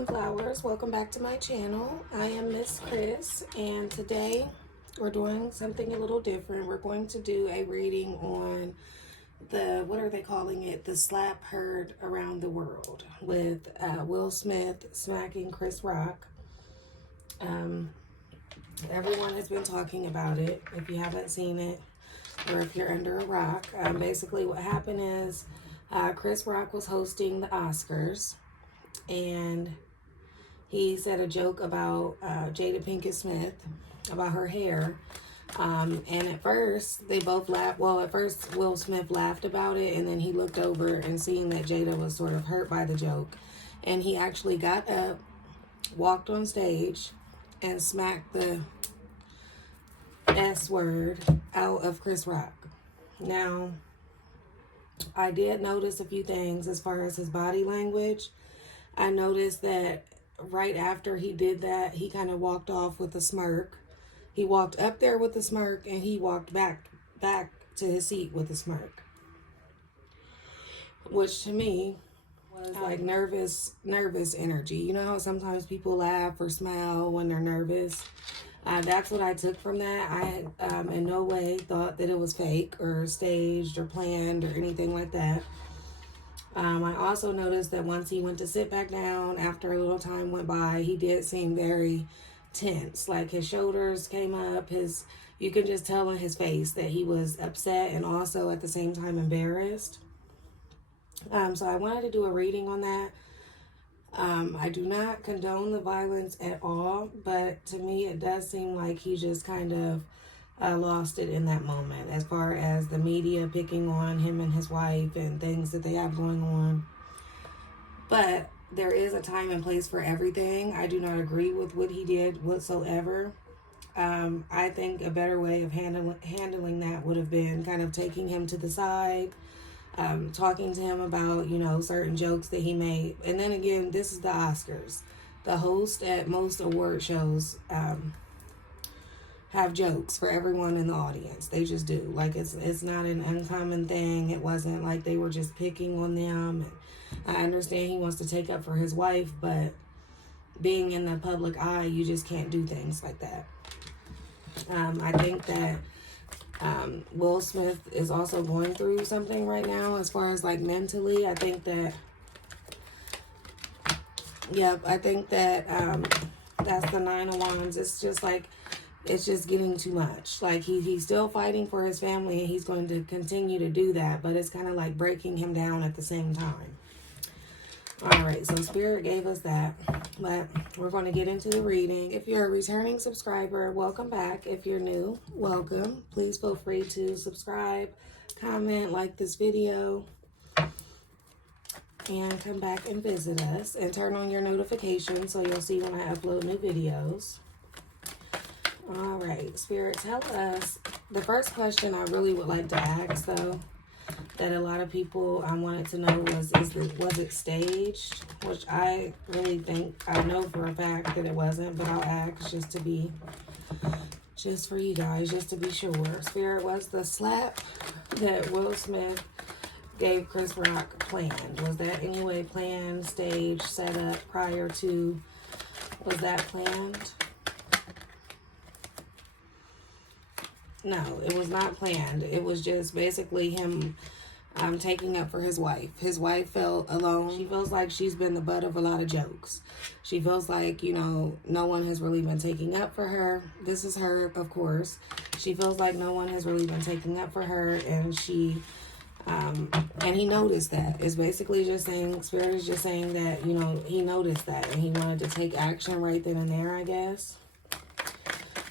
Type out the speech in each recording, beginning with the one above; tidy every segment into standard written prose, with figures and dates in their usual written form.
Sunflowers, welcome back to my channel. I am Miss Chris, and today we're doing something a little different. We're going to do a reading on the, what are they calling it? The slap heard around the world with Will Smith smacking Chris Rock. Everyone has been talking about it. If you haven't seen it, or if you're under a rock, basically what happened is Chris Rock was hosting the Oscars, and he said a joke about Jada Pinkett Smith, about her hair. And at first, they both laughed. Well, at first, Will Smith laughed about it, and then he looked over and seen that Jada was sort of hurt by the joke. And he actually got up, walked on stage, and smacked the S word out of Chris Rock. Now, I did notice a few things as far as his body language. I noticed that right after he did that, he kind of walked off with a smirk. He walked up there with a smirk, and he walked back to his seat with a smirk. Which to me was like nervous energy. You know how sometimes people laugh or smile when they're nervous? That's what I took from that. I in no way thought that it was fake or staged or planned or anything like that. I also noticed that once he went to sit back down, after a little time went by, he did seem very tense. Like his shoulders came up, you can just tell on his face that he was upset and also at the same time embarrassed. So I wanted to do a reading on that. I do not condone the violence at all, but to me it does seem like he just kind of lost it in that moment, as far as the media picking on him and his wife and things that they have going on. But there is a time and place for everything. I do not agree with what he did whatsoever. I think a better way of handling that would have been kind of taking him to the side, talking to him about, certain jokes that he made. And then again, this is the Oscars. The host at most award shows have jokes for everyone in the audience. They just do. Like, it's not an uncommon thing. It wasn't like they were just picking on them. And I understand he wants to take up for his wife, but being in the public eye, you just can't do things like that. I think that Will Smith is also going through something right now as far as like mentally. I think that that's the Nine of Wands. It's just like, it's just getting too much. Like he's still fighting for his family, and he's going to continue to do that, but it's kind of like breaking him down at the same time. All right, so Spirit gave us that, but we're going to get into the reading. If you're a returning subscriber, welcome back. If you're new, welcome. Please feel free to subscribe, comment, like this video, and come back and visit us, and turn on your notifications so you'll see when I upload new videos. All right, Spirit, tell us. The first question I really would like to ask, though, that a lot of people wanted to know was it staged? Which I really think, I know for a fact that it wasn't, but I'll ask just for you guys, just to be sure. Spirit, was the slap that Will Smith gave Chris Rock planned? Was that anyway planned, staged, set up prior to? Was that planned? No, it was not planned. It was just basically him taking up for his wife. His wife felt alone. She feels like she's been the butt of a lot of jokes. She feels like, no one has really been taking up for her. This is her, of course. She feels like no one has really been taking up for her, and and he noticed that. It's basically just saying, Spirit is just saying that, he noticed that, and he wanted to take action right then and there, I guess.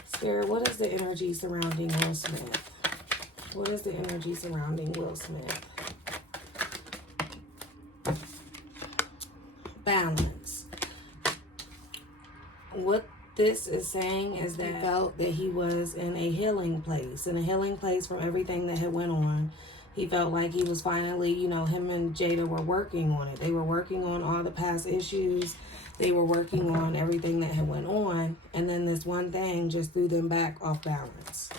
Spirit, what is the energy surrounding Will Smith? What is the energy surrounding Will Smith? Balance. What this is saying is that he felt that he was in a healing place from everything that had went on. He felt like he was finally, him and Jada were working on it. They were working on all the past issues. They were working on everything that had went on, and then this one thing just threw them back off balance.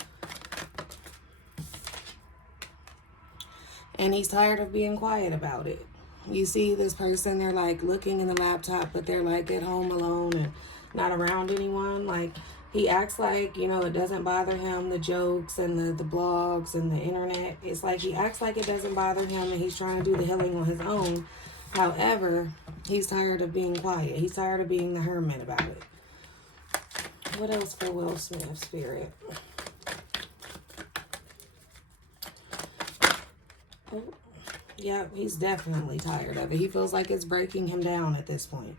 And he's tired of being quiet about it. You see this person, they're like looking in the laptop, but they're like at home alone and not around anyone. Like, he acts like, you know, it doesn't bother him, the jokes and the blogs and the internet. It's like he acts like it doesn't bother him, and he's trying to do the healing on his own. However, he's tired of being quiet. He's tired of being the hermit about it. What else for Will Smith, Spirit? Oh, yeah, he's definitely tired of it. He feels like it's breaking him down at this point.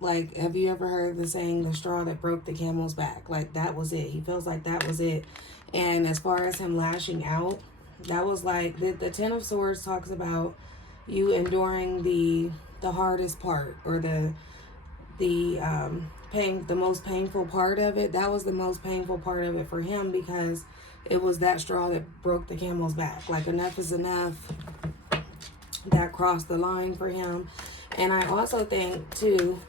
Like, have you ever heard the saying, the straw that broke the camel's back? Like, that was it. He feels like that was it. And as far as him lashing out, that was like, the Ten of Swords talks about you enduring the hardest part, or the most painful part of it. That was the most painful part of it for him, because it was that straw that broke the camel's back. Like, enough is enough. That crossed the line for him. And I also think too,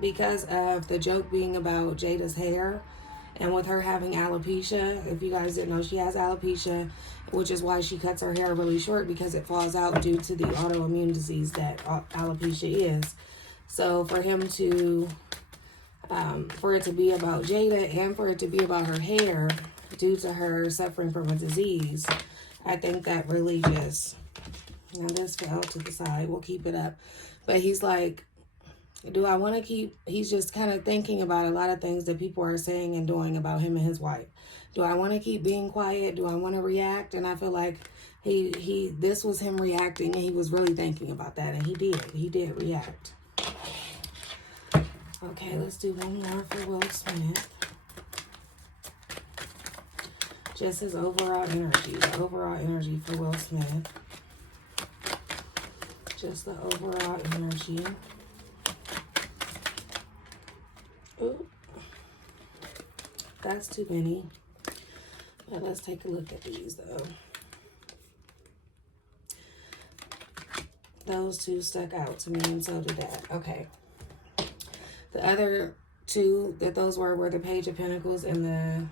because of the joke being about Jada's hair, and with her having alopecia, if you guys didn't know, she has alopecia, which is why she cuts her hair really short, because it falls out due to the autoimmune disease that alopecia is. So for him to, for it to be about Jada, and for it to be about her hair due to her suffering from a disease, I think that really just, now this fell to the side, we'll keep it up. But he's like, do I want to keep, he's just kind of thinking about a lot of things that people are saying and doing about him and his wife. Do I want to keep being quiet? Do I want to react? And I feel like this was him reacting, and he was really thinking about that, and he did react. Okay, let's do one more for Will Smith. Just his overall energy, the overall energy for Will Smith. Just the overall energy. Ooh, that's too many. But let's take a look at these though. Those two stuck out to me, and so did that. Okay. The other two that those were the Page of Pentacles and the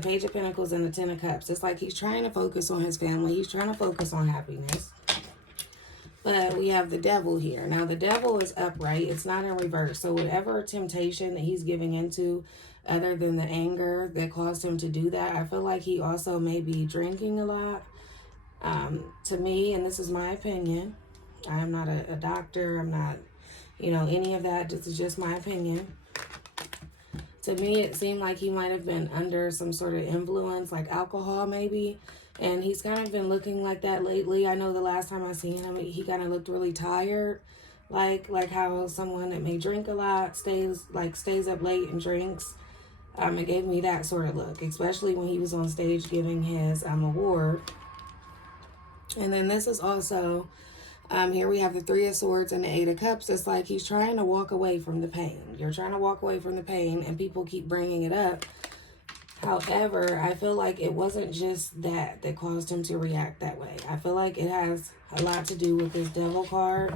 Page of Pentacles and the Ten of Cups. It's like he's trying to focus on his family. He's trying to focus on happiness. But we have the Devil here. Now, the Devil is upright. It's not in reverse. So whatever temptation that he's giving into, other than the anger that caused him to do that, I feel like he also may be drinking a lot. To me, and this is my opinion, I'm not a doctor. I'm not, you know, any of that. This is just my opinion. To me, it seemed like he might have been under some sort of influence, like alcohol maybe. And he's kind of been looking like that lately. I know the last time I seen him, he kind of looked really tired. Like how someone that may drink a lot stays up late and drinks. It gave me that sort of look, especially when he was on stage giving his award. And then this is also, here we have the Three of Swords and the Eight of Cups. It's like he's trying to walk away from the pain. You're trying to walk away from the pain, and people keep bringing it up. However, I feel like it wasn't just that caused him to react that way. I feel like it has a lot to do with this Devil card.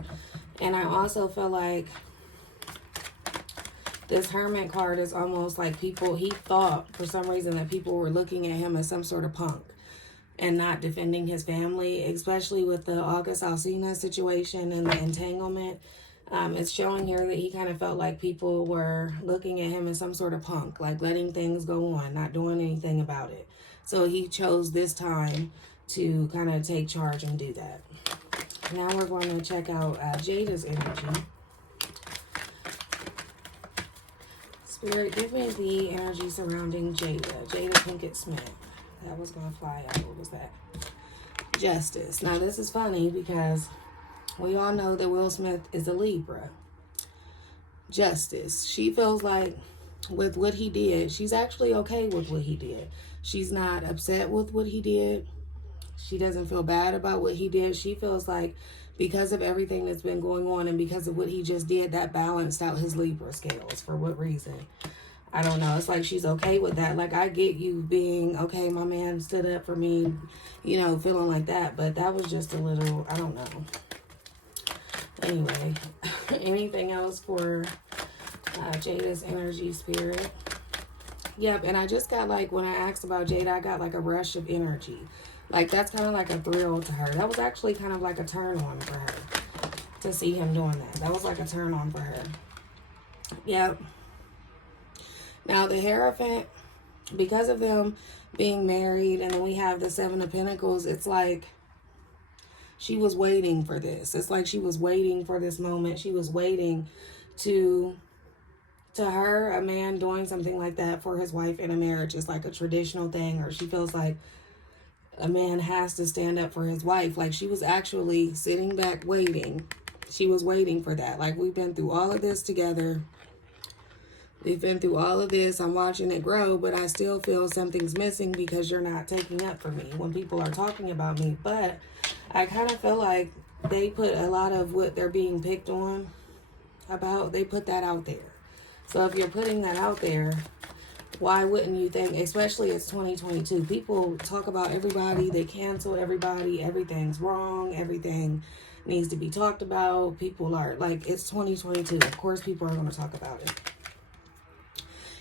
And I also feel like this Hermit card is almost like he thought for some reason that people were looking at him as some sort of punk and not defending his family, especially with the August Alsina situation and the entanglement. It's showing here that he kind of felt like people were looking at him as some sort of punk, like letting things go on, not doing anything about it. So he chose this time to kind of take charge and do that. Now we're going to check out Jada's energy. Spirit, give me the energy surrounding Jada. Jada Pinkett Smith. That was going to fly out. What was that? Justice. Now this is funny because we all know that Will Smith is a Libra. Justice. She feels like with what he did, she's actually okay with what he did. She's not upset with what he did. She doesn't feel bad about what he did. She feels like because of everything that's been going on and because of what he just did, that balanced out his Libra scales. For what reason? I don't know. It's like she's okay with that. Like, I get you being, okay, my man stood up for me, you know, feeling like that. But that was just a little, I don't know. Anyway, anything else for Jada's energy, Spirit? Yep, and I just got like, when I asked about Jada, I got like a rush of energy. Like, that's kind of like a thrill to her. That was actually kind of like a turn on for her to see him doing that. That was like a turn on for her. Yep. Now, the Hierophant, because of them being married, and then we have the Seven of Pentacles, it's like she was waiting for this. It's like she was waiting for this moment. She was waiting to her, a man doing something like that for his wife in a marriage is like a traditional thing, or she feels like a man has to stand up for his wife. Like, she was actually sitting back waiting. She was waiting for that. Like, we've been through all of this together. We've been through all of this. I'm watching it grow, but I still feel something's missing because you're not taking up for me when people are talking about me. But I kind of feel like they put a lot of what they're being picked on about, they put that out there. So if you're putting that out there, why wouldn't you think, especially it's 2022, people talk about everybody, they cancel everybody, everything's wrong, everything needs to be talked about. People are like, it's 2022. Of course people are going to talk about it.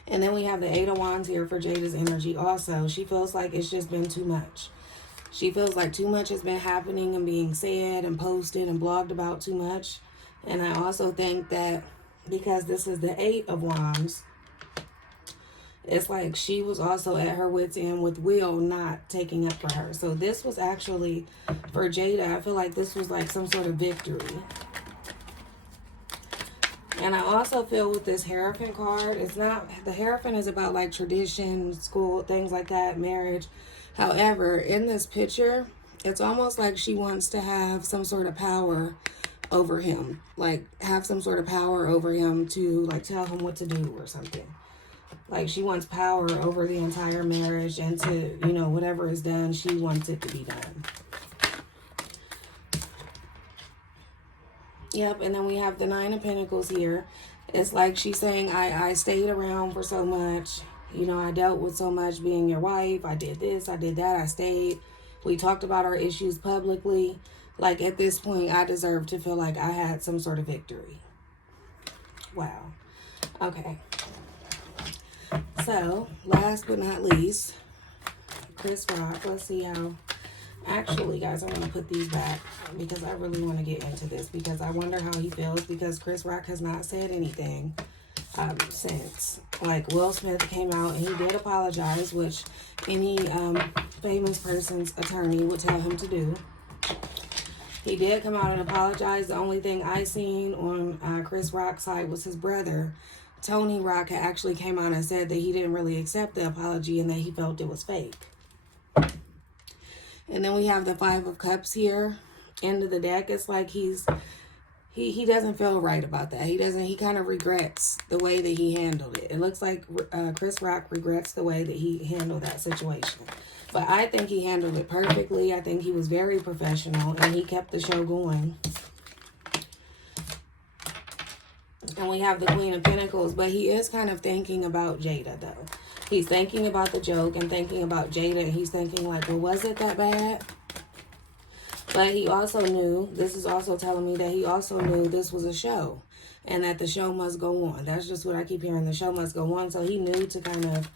And then we have the Eight of Wands here for Jada's energy also. She feels like it's just been too much. She feels like too much has been happening and being said and posted and blogged about too much. And I also think that because this is the Eight of Wands, it's like she was also at her wit's end with Will not taking up for her. So this was actually, for Jada, I feel like this was like some sort of victory. And I also feel with this Hierophant card, it's not, the Hierophant is about like tradition, school, things like that, marriage. However, in this picture, it's almost like she wants to have some sort of power over him. Like, have some sort of power over him to like tell him what to do or something. Like, she wants power over the entire marriage, and to, you know, whatever is done, she wants it to be done. Yep, and then we have the Nine of Pentacles here. It's like she's saying, I stayed around for so much. You know, I dealt with so much being your wife. I did this, I did that, I stayed. We talked about our issues publicly. Like, at this point, I deserve to feel like I had some sort of victory. Wow. Okay. So, last but not least, Chris Rock. Let's see how... Actually, guys, I'm going to put these back because I really want to get into this, because I wonder how he feels, because Chris Rock has not said anything since. Like, Will Smith came out and he did apologize, which any famous person's attorney would tell him to do. He did come out and apologize. The only thing I seen on Chris Rock's side was his brother, Tony Rock, had actually came out and said that he didn't really accept the apology and that he felt it was fake. And then we have the Five of Cups here. End of the deck. It's like he doesn't feel right about that. He kind of regrets the way that he handled it. It looks like Chris Rock regrets the way that he handled that situation. But I think he handled it perfectly. I think he was very professional and he kept the show going. And we have the Queen of Pentacles, but he is kind of thinking about Jada though. He's thinking about the joke and thinking about Jada, and he's thinking like, well, was it that bad? But he also knew, this is also telling me that he also knew this was a show and that the show must go on. That's just what I keep hearing, the show must go on. So he knew to kind of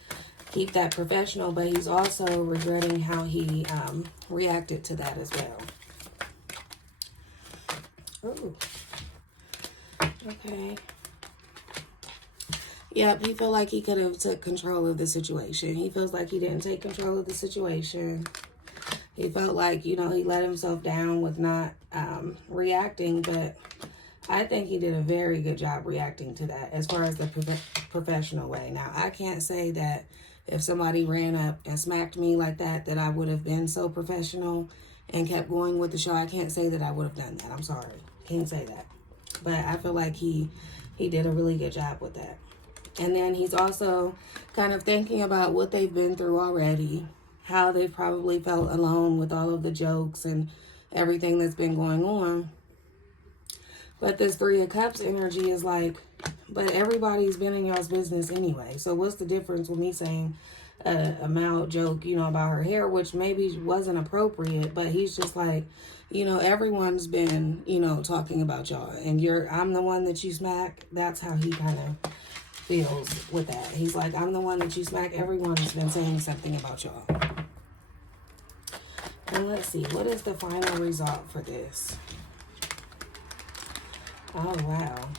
keep that professional, but he's also regretting how he reacted to that as well. Ooh. Okay. Yep, he felt like he could have took control of the situation. He feels like he didn't take control of the situation. He felt like, you know, he let himself down with not reacting, but I think he did a very good job reacting to that as far as the professional way. Now, I can't say that if somebody ran up and smacked me like that, that I would have been so professional and kept going with the show. I can't say that I would have done that. I'm sorry. Can't say that. But I feel like he did a really good job with that. And then he's also kind of thinking about what they've been through already, how they've probably felt alone with all of the jokes and everything that's been going on. But this Three of Cups energy is like, but everybody's been in y'all's business anyway. So what's the difference with me saying a mild joke, you know, about her hair, which maybe wasn't appropriate, but he's just like, you know, everyone's been, you know, talking about y'all, and I'm the one that you smack. That's how he kind of feels with that. He's like, I'm the one that you smack. Everyone's been saying something about y'all. And let's see, what is the final result for this? Oh, wow.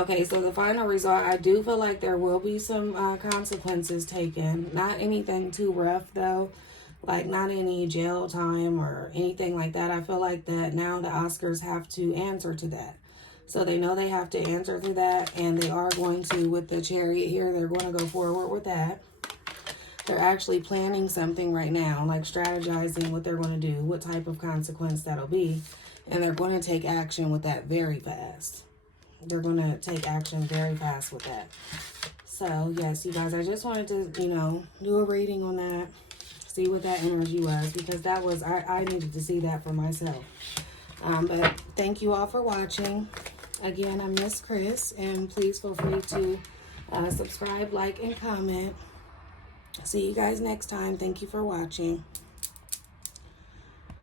Okay, so the final result, I do feel like there will be some consequences taken. Not anything too rough, though. Like, not any jail time or anything like that. I feel like that now the Oscars have to answer to that. So they know they have to answer to that, and they are going to, with the Chariot here, they're going to go forward with that. They're actually planning something right now, like strategizing what they're going to do, what type of consequence that'll be. And they're going to take action with that very fast. They're going to take action very fast with that. So, yes, you guys, I just wanted to, do a reading on that. See what that energy was. Because that was, I needed to see that for myself. But thank you all for watching. Again, I'm Miss Chris. And please feel free to subscribe, like, and comment. See you guys next time. Thank you for watching.